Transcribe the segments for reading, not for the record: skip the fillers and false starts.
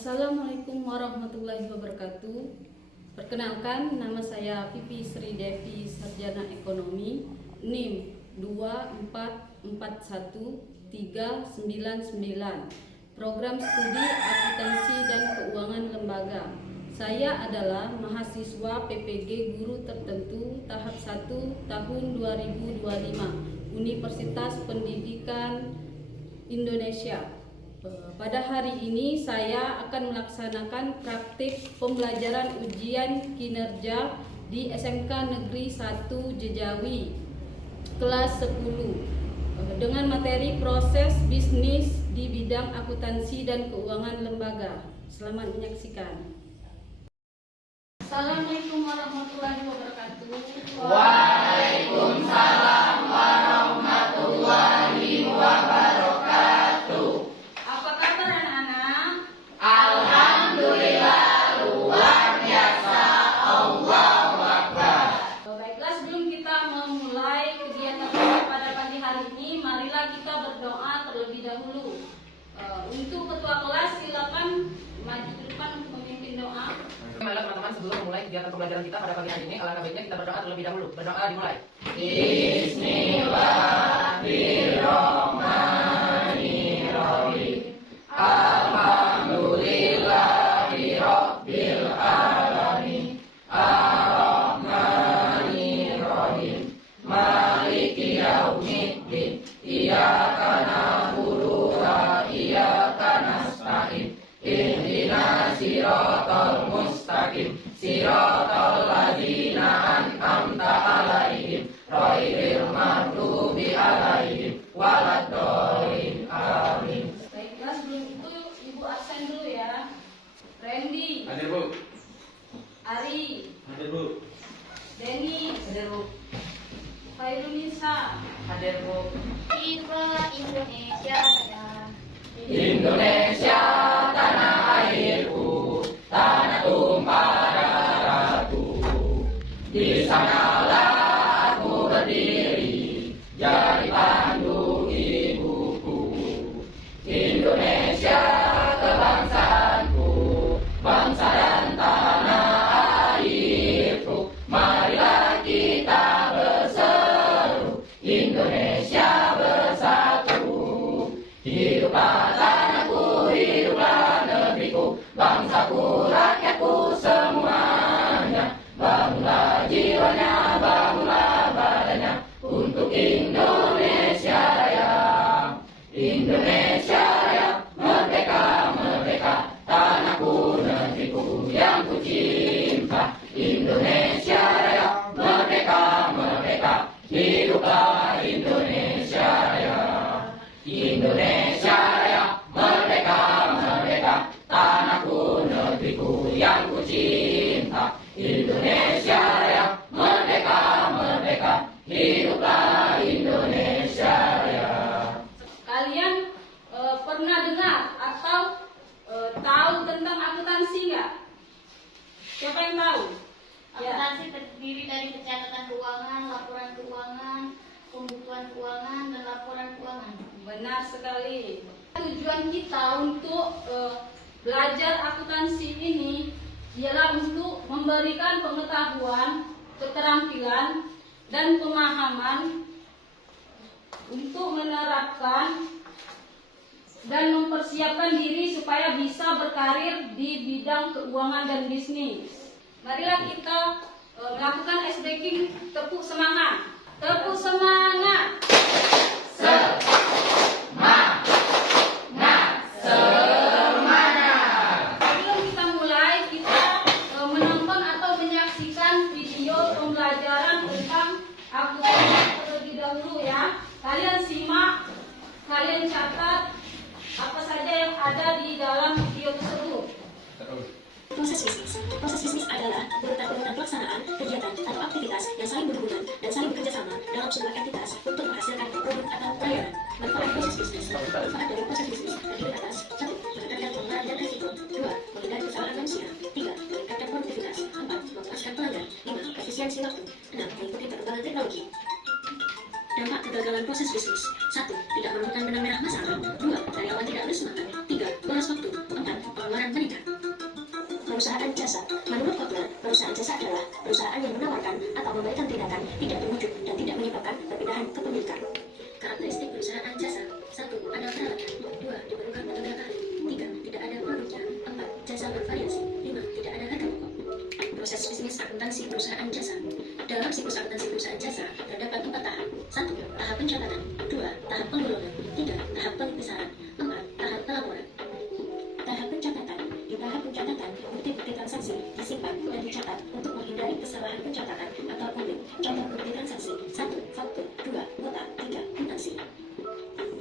Assalamualaikum warahmatullahi wabarakatuh. Perkenalkan, nama saya Vivi Sri Devi, Sarjana Ekonomi, NIM 2441399, Program Studi Akuntansi dan Keuangan Lembaga. Saya adalah mahasiswa PPG Guru Tertentu tahap 1 tahun 2025, Universitas Pendidikan Indonesia. Pada hari ini saya akan melaksanakan praktik pembelajaran ujian kinerja di SMK Negeri 1 Jejawi kelas 10 dengan materi proses bisnis di bidang akuntansi dan keuangan lembaga. Selamat menyaksikan. Assalamualaikum warahmatullahi wabarakatuh. Waalaikumsalam warahmatullahi wabarakatuh. Apa kabar anak-anak? Alhamdulillah luar biasa. Allahu Akbar. Baiklah, sebelum kita memulai kegiatan kita pada pagi hari ini, marilah kita berdoa terlebih dahulu. Untuk ketua kelas silakan maju ke depan memimpin doa. Baiklah teman-teman, sebelum memulai kegiatan pembelajaran kita pada pagi hari ini, alangkah baiknya kita berdoa terlebih dahulu. Berdoa dimulai. Bismillahirrahmanirrahim. Alhamdulillahirabbil alamin. Ar-Rahmanirrahim. Maliki yaumiddin. Iyyaka na'budu wa iyyaka nasta'in. Ihdinas siratal mustaqim. Siratal ladzina an'amta 'alaihim ghairil maghdubi 'alaihim waladdallin. Amin. Baiklah, sebelum itu Ibu absen dulu ya. Randy, Hadir Bu. Ari, Hadir Bu. Denny, Hadir Bu. Khairunisa, Hadir Bu. Viva Indonesia Raya. Indonesia tanah airku, tanah tumpah darahku. Di sanalah aku berdiri, jadi pandu ibuku. Indonesia kebangsaanku, bangsa dan tanah airku. Marilah kita berseru, Indonesia bersatu. Hiduplah tanahku, hiduplah negeriku, bangsaku, rakyatku semuanya. Bangunlah jiwanya, bangunlah badannya, untuk Indonesia Raya. Indonesia Raya, merdeka, merdeka, tanahku, negeriku yang ku cinta. Indonesia Raya, merdeka, merdeka, hiduplah Indonesia Raya. Indonesia Raya, merdeka, merdeka, tanahku, negeriku yang ku cinta. Indonesia Raya, merdeka, merdeka, hiduplah Indonesia Raya. kalian pernah dengar atau tahu tentang akuntansi nggak? Siapa yang tahu? Ya. Akuntansi terdiri dari pencatatan keuangan, laporan keuangan, pembukuan keuangan, dan laporan keuangan. Benar sekali. Tujuan kita untuk belajar akuntansi ini ialah untuk memberikan pengetahuan, keterampilan, dan pemahaman untuk menerapkan dan mempersiapkan diri supaya bisa berkarir di bidang keuangan dan bisnis. Marilah kita melakukan SDK. Tepuk semangat. Tepuk semangat. Sebelum kita mulai, kita menonton atau menyaksikan video pembelajaran tentang akuntansi terlebih dahulu ya. Kalian simak, kalian catat apa saja yang ada di dalam video tersebut. Proses bisnis. Proses bisnis adalah urutan-urutan pelaksanaan kegiatan atau aktivitas yang saling berhubungan dan saling bekerja sama dalam sebuah entitas untuk menghasilkan produk atau pelayanan. Manfaat proses bisnis. Manfaat dari proses bisnis terdiri atas 1. Mengendalikan pengeluaran dan risiko. 2. Menghindari kesalahan manusia. 3. Meningkatkan produktivitas. 4. Memuaskan pelanggan. 5. Efisiensi waktu. 6. Mengikuti perkembangan teknologi. Dampak kegagalan proses bisnis. 1. Tidak menemukan benang merah masalah. 2. Karyawan tidak bersemangat. 3. Boros waktu. 4. Pengeluaran pengeluaran menikah. Perusahaan jasa. Menurut Kotler, perusahaan jasa adalah perusahaan yang menawarkan atau memberikan tindakan tidak berwujud dan tidak menyebabkan perpindahan kepemilikan. Karakteristik perusahaan jasa. 1. Ada peralatan. 2. Diperlukan beberapa kali. 3. Tidak ada produknya. 4. Jasa bervariasi. 5. Tidak ada harga pokok. Proses bisnis akuntansi perusahaan jasa. Dalam siklus akuntansi perusahaan jasa terdapat 4 tahap. 1. Tahap pencatatan. 2. Tahap penggolongan. 3. Tahap pengpisahan. 4. Tahap pelaporan. Tahap pencatatan. Di tahap pencatatan, bukti-bukti transaksi disimpan dan dicatat untuk menghindari kesalahan pencatatan atau pungli. Contoh bukti transaksi: 1. Faktur. 2. Nota. 3. Akuntansi.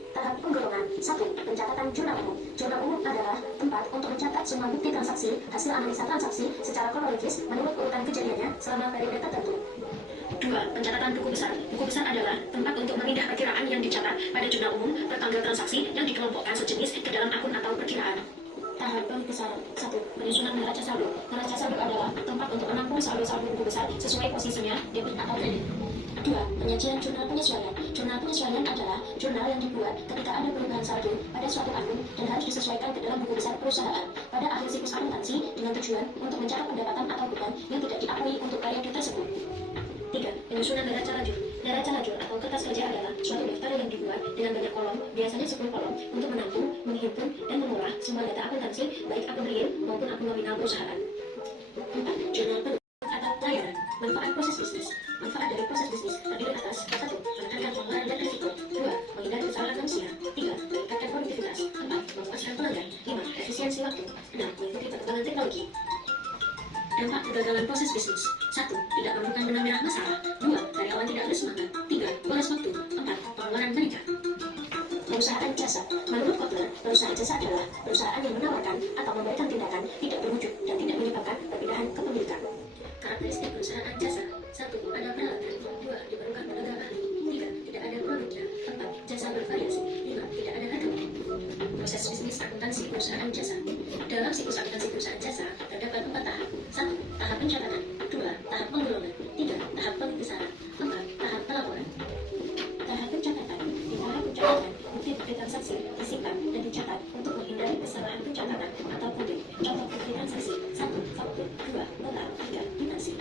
Tahap penggolongan. 1. Pencatatan jurnal umum. Jurnal umum adalah tempat untuk mencatat semua bukti transaksi, hasil analisa transaksi secara kronologis menurut urutan kejadiannya selama periode tertentu. 2. Pencatatan buku besar. Buku besar adalah tempat untuk memindah perkiraan yang dicatat pada jurnal umum per tanggal transaksi yang dikelompokkan sejenis ke dalam akun atau perkiraan. Tahap pengpisahan. 1. Penyusunan neraca saldo. Neraca saldo adalah tempat untuk menampung saldo-saldo buku besar sesuai posisinya, debit atau kredit. 2. Penyajian jurnal penyesuaian. Jurnal penyesuaian adalah jurnal yang dibuat ketika ada perubahan saldo pada suatu akun dan harus disesuaikan ke dalam buku besar perusahaan pada akhir siklus akuntansi dengan tujuan untuk mencatat pendapatan atau beban yang tidak diakui untuk periode tersebut. 3. Penyusunan neraca lajur. Neraca lajur atau kertas kerja adalah suatu daftar yang dibuat dengan banyak kolom, biasanya 10 kolom, untuk menampung, menghimpun, dan mengolah semua data akuntansi, baik akun real maupun akun nominal perusahaan. 4. Jurnal penutup atau layanan. Manfaat proses bisnis. Manfaat dari proses bisnis terdiri atas 1. Menekankan pengeluaran dan risiko. 2. Menghindari kesalahan manusia. 3. Meningkatkan produktivitas. 4. Memuaskan pelanggan. 5. Efisiensi waktu. 6. Mengikuti perkembangan teknologi. Dampak kegagalan proses bisnis. 1. Tidak menemukan benang merah masalah. 2. Karyawan tidak bersemangat. 3. Boros waktu. 4. Pengeluaran meningkat. Perusahaan jasa. Menurut Kotler, perusahaan jasa adalah perusahaan yang menawarkan atau memberikan tindakan tidak berwujud dan tidak menyebabkan perpindahan kepemilikan. Karakteristik perusahaan jasa. 1. Ada peralatan. 2. Diperlukan beberapa kali. 3. Tidak ada produknya. 4. Jasa bervariasi. 5. Tidak ada harga pokok. Proses bisnis akuntansi perusahaan jasa. Dalam siklus akuntansi perusahaan jasa terdapat 4 tahap. 1. Tahap pencatatan. 2. Tahap penggolongan. 3. Tahap pengpisahan. 4. Tahap pelaporan. Tahap pencatatan. Di tahap pencatatan, bukti-bukti transaksi disimpan dan dicatat untuk menghindari kesalahan pencatatan atau pungli. Contoh bukti transaksi: 1. Faktur. 2. Nota. 3. Akuntansi.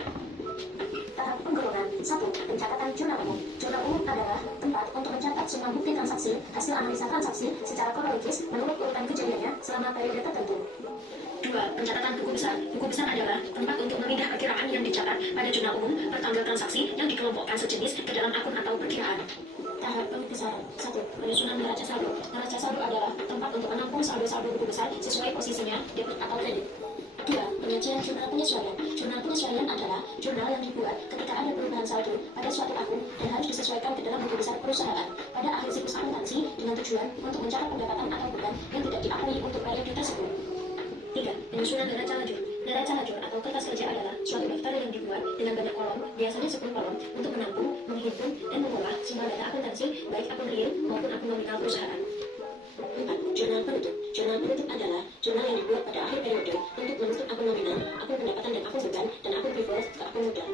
Tahap penggolongan. 1. Pencatatan jurnal umum. Jurnal umum adalah tempat untuk mencatat semua bukti transaksi, hasil analisa transaksi secara kronologis menurut urutan kejadiannya selama periode tertentu. 2. Pencatatan buku besar. Buku besar adalah tempat untuk memindah perkiraan yang dicatat pada jurnal umum per tanggal transaksi yang dikelompokkan sejenis ke dalam akun atau perkiraan. Tahap pengpisahan. 1. Penyusunan neraca saldo. Neraca saldo adalah tempat untuk menampung saldo-saldo buku besar sesuai posisinya, debit atau kredit. 2. Penyajian jurnal penyesuaian. Jurnal penyesuaian adalah jurnal yang dibuat ketika ada perubahan saldo pada suatu akun dan harus disesuaikan ke dalam buku besar perusahaan pada akhir siklus akuntansi dengan tujuan untuk mencatat pendapatan atau beban yang tidak diakui untuk periode tersebut. 3. Penyusunan neraca lajur. Neraca lajur atau kertas kerja adalah suatu daftar yang dibuat dengan banyak kolom, biasanya 10 kolom, untuk menampung, menghimpun, dan mengolah semua data akuntansi, baik akun real maupun akun nominal perusahaan. 4. Jurnal penutup. Jurnal penutup adalah jurnal yang dibuat pada akhir periode untuk menutup akun nominal, akun pendapatan dan akun beban, dan akun preferred ke akun modal.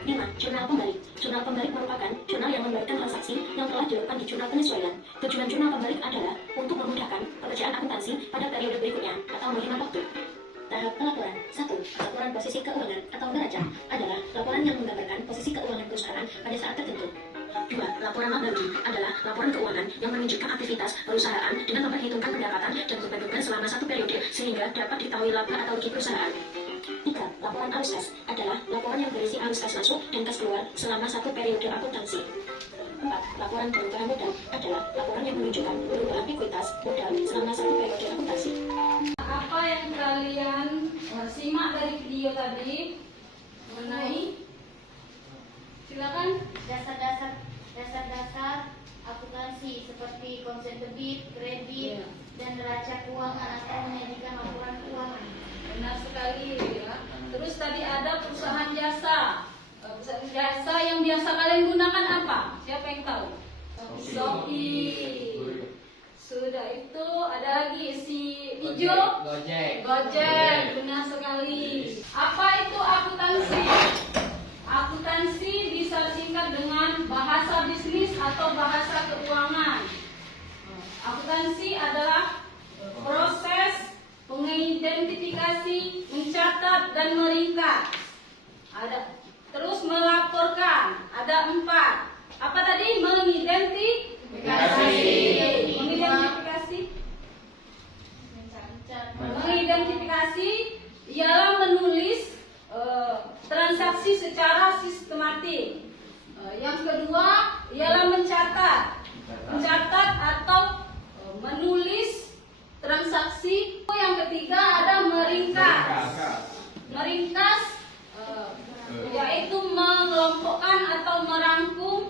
5. Jurnal pembalik. Jurnal pembalik merupakan jurnal yang memberikan transaksi yang telah dilakukan di jurnal penyesuaian. Tujuan jurnal pembalik adalah untuk memudahkan pekerjaan akuntansi pada periode berikutnya atau menghemat waktu. Tahap pelaporan. 1. Laporan posisi keuangan atau neraca adalah laporan yang menggambarkan posisi keuangan perusahaan pada saat tertentu. 2. Laporan laba rugi adalah laporan keuangan yang menunjukkan aktivitas perusahaan dengan memperhitungkan pendapatan dan beban selama satu periode sehingga dapat diketahui laba atau rugi perusahaan. 3. Laporan arus kas adalah laporan yang berisi arus kas masuk dan kas keluar selama satu periode akuntansi. 4. Laporan perubahan modal adalah laporan yang menunjukkan perubahan ekuitas modal selama satu periode akuntansi. Apa yang kalian simak dari video tadi mengenai, silakan. Dasar-dasar akuntansi seperti konsen debit, kredit, dan neraca keuangan atau menyajikan laporan keuangan. Benar sekali ya. Terus tadi ada perusahaan jasa. Perusahaan jasa yang biasa kalian gunakan apa? Siapa yang tahu? Shopee. Sudah itu ada lagi si hijau. Gojek. Benar sekali. Apa itu akuntansi? Akuntansi bisa disingkat dengan bahasa bisnis atau bahasa keuangan. Akuntansi adalah proses pengidentifikasian dan meringkas. Ada terus melaporkan, ada 4. Apa tadi? Mengidentifikasi ialah menulis transaksi secara sistematik. Yang kedua ialah mencatat atau menulis transaksi. Yang ketiga ada meringkas, yaitu mengelompokkan atau merangkum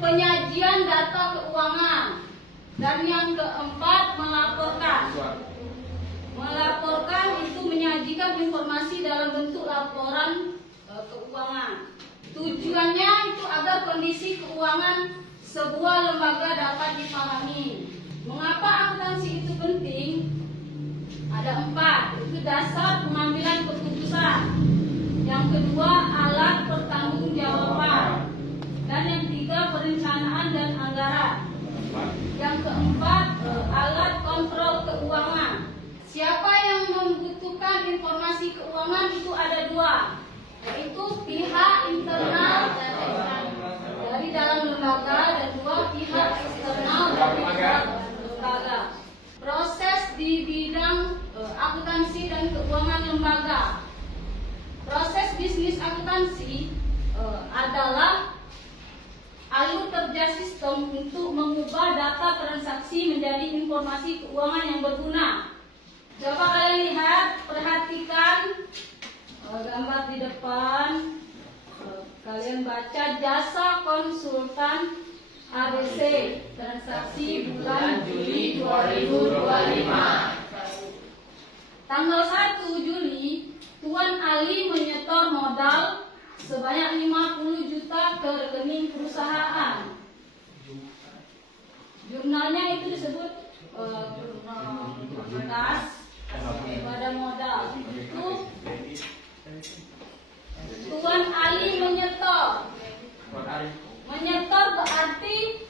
penyajian data keuangan. Dan yang keempat melaporkan itu menyajikan informasi dalam bentuk laporan keuangan. Tujuannya itu agar kondisi keuangan sebuah lembaga dapat dipahami. Mengapa akuntansi itu penting? Ada 4. Itu dasar pengambilan keputusan. Yang kedua alat pertanggungjawaban. Dan yang ketiga perencanaan dan anggaran. Yang keempat alat kontrol keuangan. Siapa yang membutuhkan informasi keuangan itu ada 2, yaitu pihak internal dari dalam lembaga dan 2 pihak eksternal dari lembaga. Proses di bidang akuntansi dan keuangan lembaga. Proses bisnis akuntansi adalah alur kerja sistem untuk mengubah data transaksi menjadi informasi keuangan yang berguna. Coba kalian lihat, perhatikan gambar di depan. Kalian baca jasa konsultan ABC transaksi bulan Juli 2025. Tanggal 1 Juli, Tuan Ali menyetor modal sebanyak 50 juta ke rekening perusahaan. Jurnalnya itu disebut kas pada modal. Itu Tuan Ali menyetor. Menyetor berarti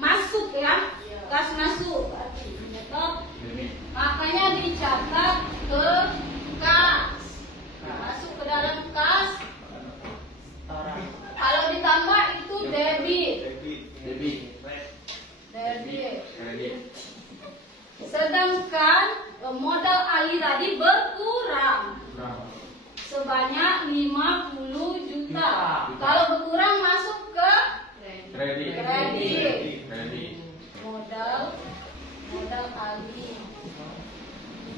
masuk ya, kas masuk berarti menyetor. Makanya dicatat ke kas, masuk ke dalam kas. Kalau ditambah itu debit. Sedangkan modal Ali tadi berkurang sebanyak 50 juta. Kalau berkurang masuk ke kredit. Modal Ali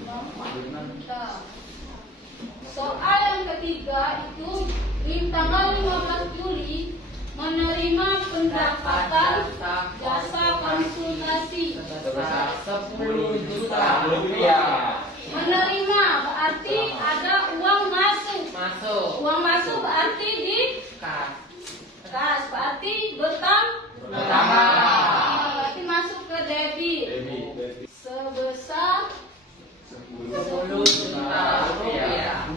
50 juta. Soal yang ketiga itu di tanggal 15 Juli menerima pendapatan jasa konsultasi sebesar 10 juta rupiah. Menerima berarti ada uang masuk. Uang masuk berarti di kas berarti bertambah. Berarti masuk ke debit. Sebesar 10 juta rupiah.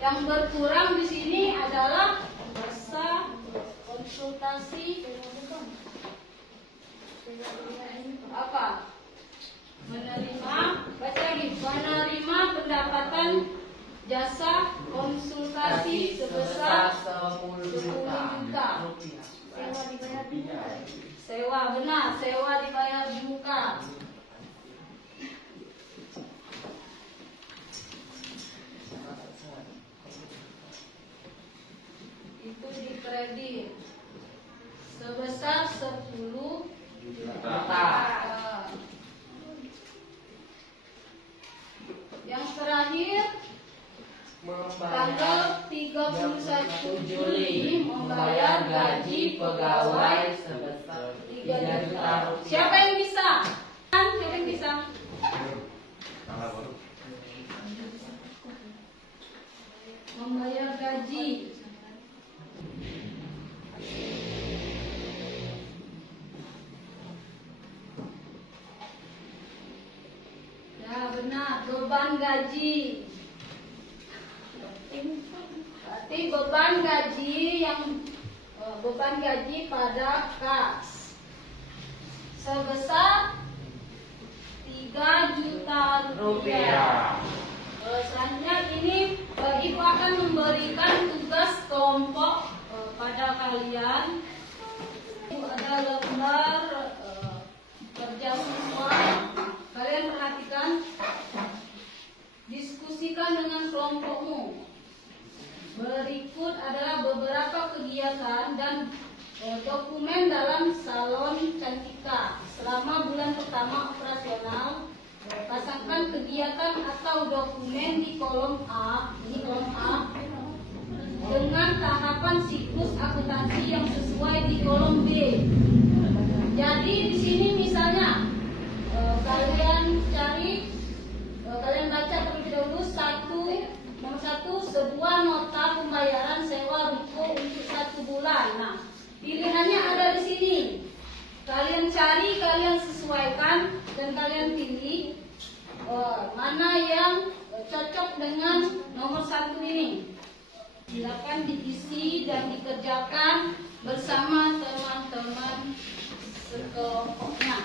Yang berkurang di sini adalah jasa konsultasi apa? Menerima pendapatan jasa konsultasi sebesar 10 juta. Sewa benar, sewa dibayar di muka. Itu di kredit sebesar 10 juta. Yang terakhir tanggal 31 Juli membayar gaji pegawai sebesar 3 juta. Siapa yang bisa? Siapa yang bisa? Membayar gaji. Ya benar, beban gaji. Berarti beban gaji pada kas sebesar 3 juta rupiah. Selanjutnya ini Ibu akan memberikan tugas kelompok pada kalian. Ibu ada lembar kerja siswa. Kalian perhatikan, diskusikan dengan kelompokmu. Berikut adalah beberapa kegiatan dan dokumen dalam salon Cantika selama bulan pertama operasional. Pasangkan kegiatan atau dokumen di kolom A, dengan tahapan siklus akuntansi yang sesuai di kolom B. Jadi di sini misalnya kalian baca terlebih dahulu nomor satu, sebuah nota pembayaran sewa ruko untuk 1 bulan. Nah, pilihannya ada di sini. Kalian cari, kalian sesuaikan, dan kalian pilih mana yang cocok dengan nomor 1 ini. Silakan diisi dan dikerjakan bersama teman-teman sekelompoknya.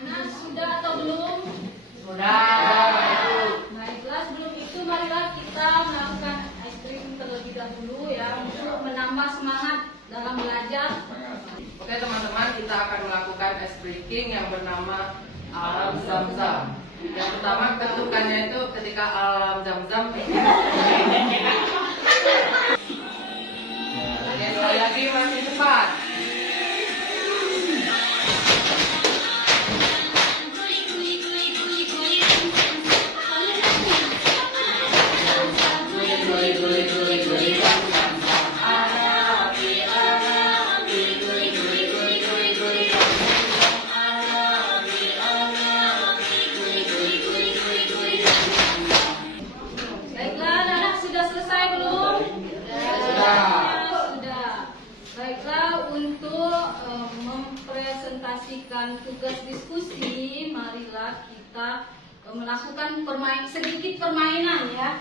Nah, sudah atau belum? Sudah. Baiklah, sebelum itu marilah kita melakukan ice cream terlebih dahulu ya, untuk menambah semangat dalam belajar. Oke teman-teman, kita akan melakukan ice breaking yang bernama Alam Zam-Zam. Yang pertama ketukannya itu ketika Alam Zam-Zam. Oke, sekali lagi masih cepat. Baiklah, anak sudah selesai belum? Sudah. Baiklah, untuk mempresentasikan tugas diskusi, marilah kita melakukan sedikit permainan ya.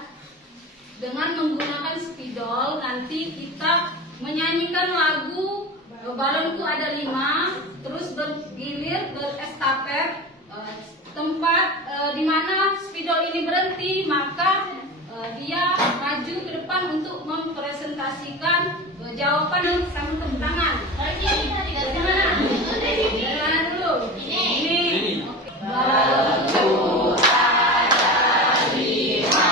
Dengan menggunakan spidol, nanti kita menyanyikan lagu Balonku Ada 5, terus bergilir, berestafet. Tempat di mana spidol ini berhenti, maka dia maju ke depan untuk mempresentasikan jawaban sambil tepuk tangan. Dari mana? Dari mana dulu? Ini. Balonku ada 5.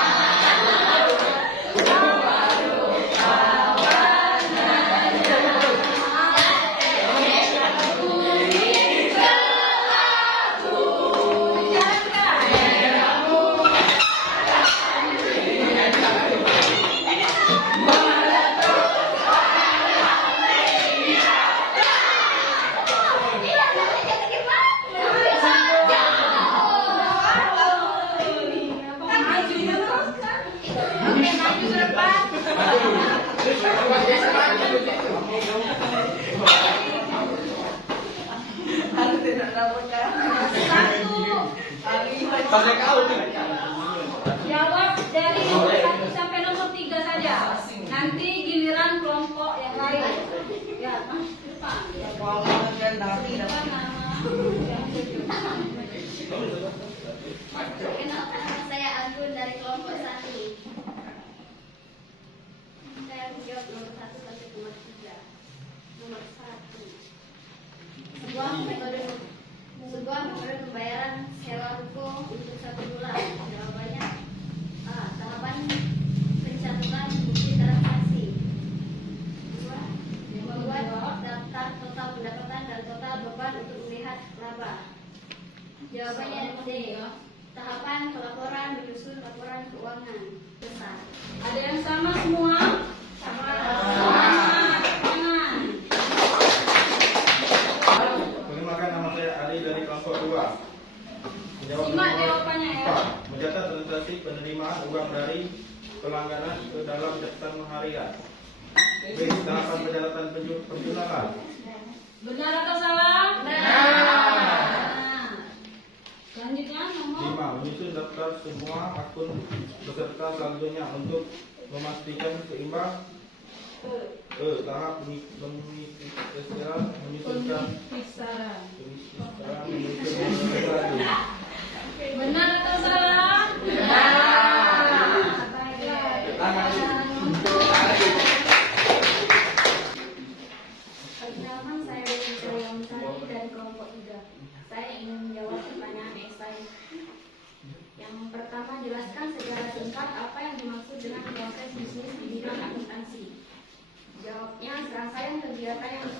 Jawab dari nomor 1 sampai nomor 3 saja. Nanti giliran kelompok yang lain. Ya, Mas, depan. Saya Agun dari kelompok 1. Saya menjawab nomor 1 sampai nomor 3. Nomor 1. Sebuah metode pembayaran sewa ruko untuk 1 bulan. Jawabannya A. Tahapan pencatatan bukti transaksi. 2. Membuat daftar total pendapatan dan total beban untuk melihat laba. Jawabannya D. Tahapan pelaporan menyusun laporan keuangan besar. Ada yang sama semua? Sama. Perkenalkan, nama saya Ali dari kelompok 2. Simak jawabannya ya. Mencatat transaksi penerimaan uang dari pelangganan ke dalam catatan harian. B. Tahapan perjalanan pertunangan. Benar atau salah? Benar. Selanjutnya nomor 5. Menyusun daftar semua akun peserta selanjutnya untuk memastikan seimbang. Tahap menyusunkan pembicaraan. menyusun Benar atau salah? Perkenalkan, saya Dewi Yamsari dari kelompok 3. Saya ingin menjawab pertanyaan esai. Yang pertama, jelaskan secara singkat apa yang dimaksud dengan proses bisnis di bidang akuntansi. Jawabnya, serangkaian kegiatan yang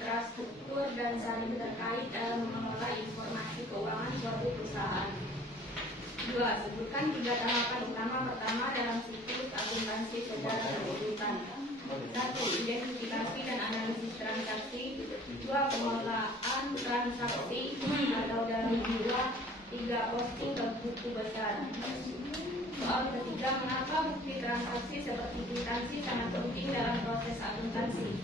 terstruktur dan saling terkait dalam mengelola informasi keuangan suatu perusahaan. 2. Sebutkan 3 tahapan utama pertama dalam siklus akuntansi secara berurutan. 1. Identifikasi dan analisis transaksi. 2. Pengelolaan transaksi atau dari 3. Posting ke buku besar. Soal ketiga, mengapa bukti transaksi seperti kwitansi sangat penting dalam proses akuntansi?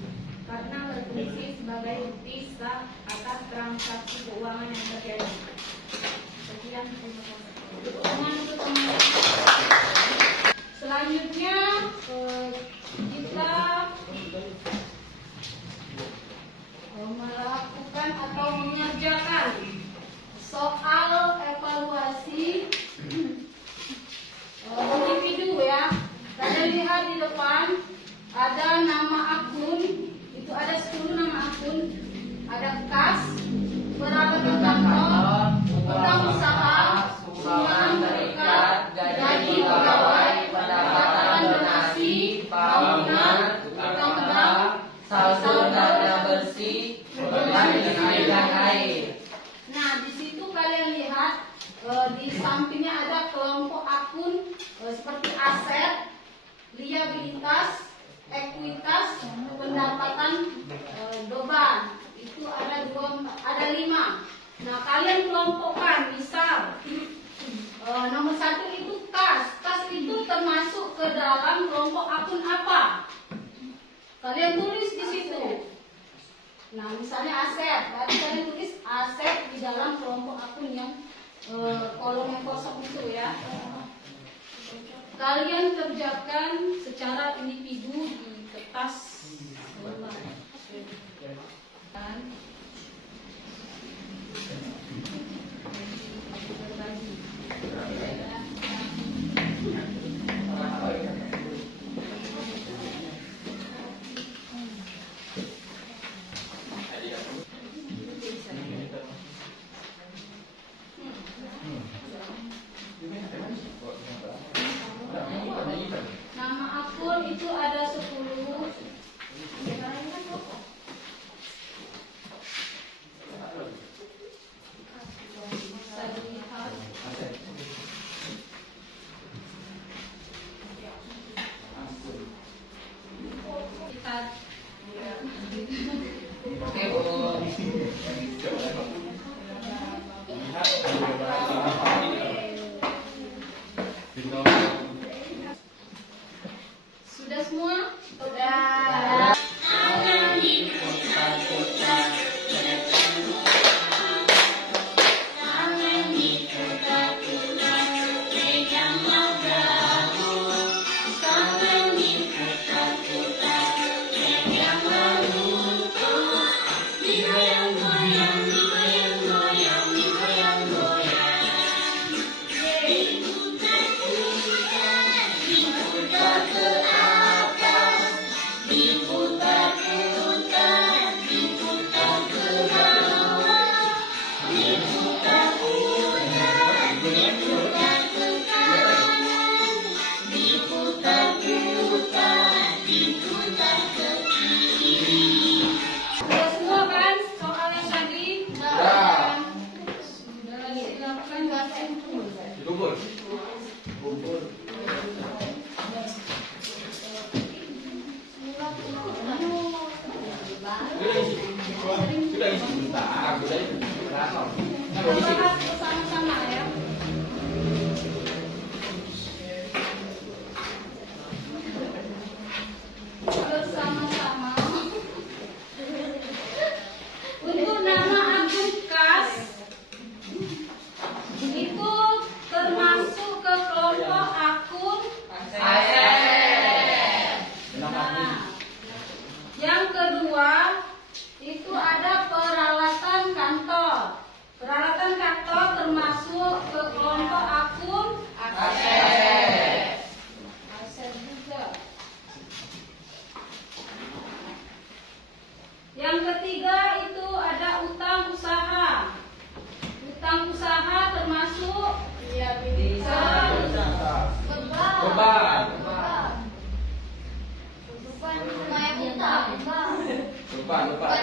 Karena berfungsi sebagai bukti sah atas transaksi keuangan yang terjadi. Sekian, terima kasih. Dukungan untuk teman. Selanjutnya kita melakukan atau mengerjakan soal evaluasi individu ya. Kalian lihat di depan ada nama akun, itu ada 10 nama akun, ada kas, peralatan kantor, utang usaha, sumbangan berikat, gaji pegawai, pendapatan donasi, bangunan, utang pedang, saldo dana bersih, beban listrik dan air. Nah, di situ kalian lihat di sampingnya ada kelompok akun seperti aset, liabilitas, ekuitas, pendapatan, beban. Itu ada 5. Nah, kalian kelompokkan. Misal nomor 1 itu kas. Kas itu termasuk ke dalam kelompok akun apa? Kalian tulis di situ. Nah, misalnya aset, berarti kalian tulis aset di dalam kelompok akun yang kolom yang kosong itu ya. Kalian kerjakan secara individu di kertas lembar. Dan berbagi. Nama akun itu ada 10. Bisa dilihat. Lihat. Oke, Bu. Sudah semua? Sudah. Sudah semua kan soal yang tadi? Sudah. Sudah dilakukan nggak sempurna? Kita bahas bersama-sama ya. Bersama ketiga itu ada utang usaha. Utang usaha termasuk Beban. Bukan,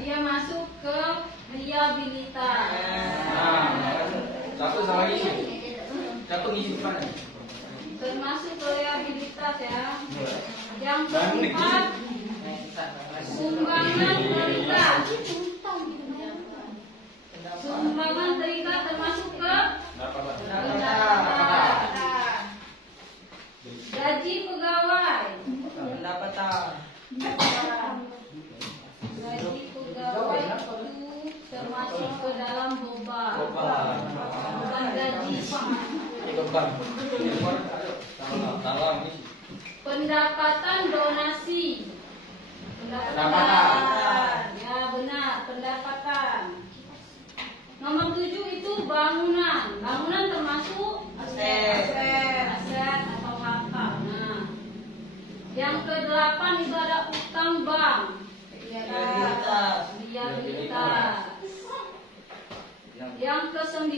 dia masuk ke liabilitas. Satu sama lagi. Satu ngisi depan. Termasuk ke liabilitas ya. Yang keempat, sumbangan terikat. Sumbangan terikat termasuk ke pendapatan. Gaji pegawai. Pendapatan. Gaji pegawai itu termasuk ke dalam beban. Beban gaji. Pendapatan donasi. Pendapatan. Ya benar, pendapatan. Nomor 7 itu bangunan. Bangunan termasuk aset atau harta. Nah, yang ke-8 itu ada utang bank. Liabilitas. Yang ke-9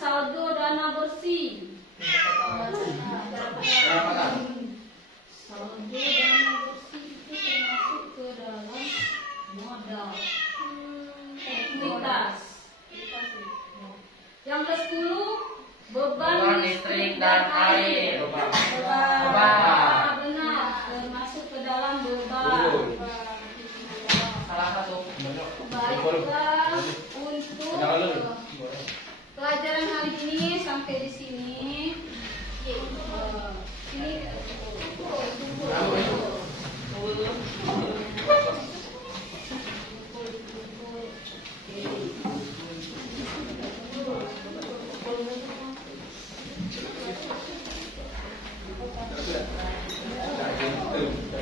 saldo dana bersih. Saldo dana bersih itu termasuk ke dalam modal. Ekuitas. Yang ke-10 beban listrik dan air. Beban. Benar, termasuk ke dalam beban. Salah satu. Baiklah, untuk pelajaran hari ini sampai di sini.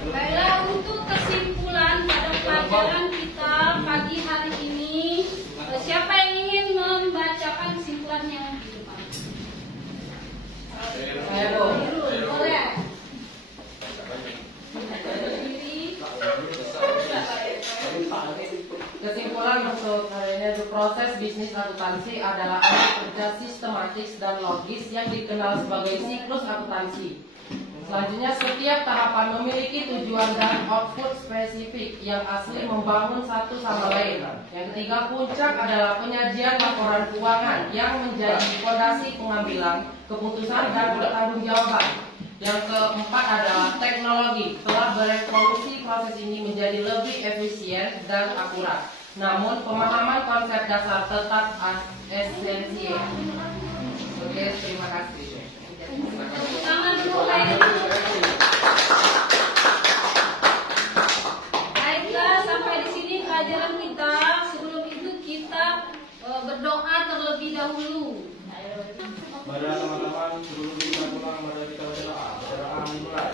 Baiklah, untuk kesimpulan pada pelajaran kita pagi hari ini, siapa yang ingin membacakan kesimpulannya di depan? Irul, boleh. Berdiri. Kesimpulan untuk hari ini, proses bisnis akuntansi adalah alat kerja sistematis dan logis yang dikenal sebagai siklus akuntansi. Selanjutnya, setiap tahapan memiliki tujuan dan output spesifik yang asli membangun satu sama lain. Yang ketiga, puncak adalah penyajian laporan keuangan yang menjadi fondasi pengambilan keputusan dan pertanggungjawaban. Yang keempat adalah teknologi telah berevolusi, proses ini menjadi lebih efisien dan akurat. Namun, pemahaman konsep dasar tetap esensial. Oke, terima kasih. Tangan dulu, baiklah, sampai di sini pelajaran kita. Sebelum itu kita berdoa terlebih dahulu. Mari teman-teman sebelum kita pulang, mari kita berdoa. Berdoa dimulai.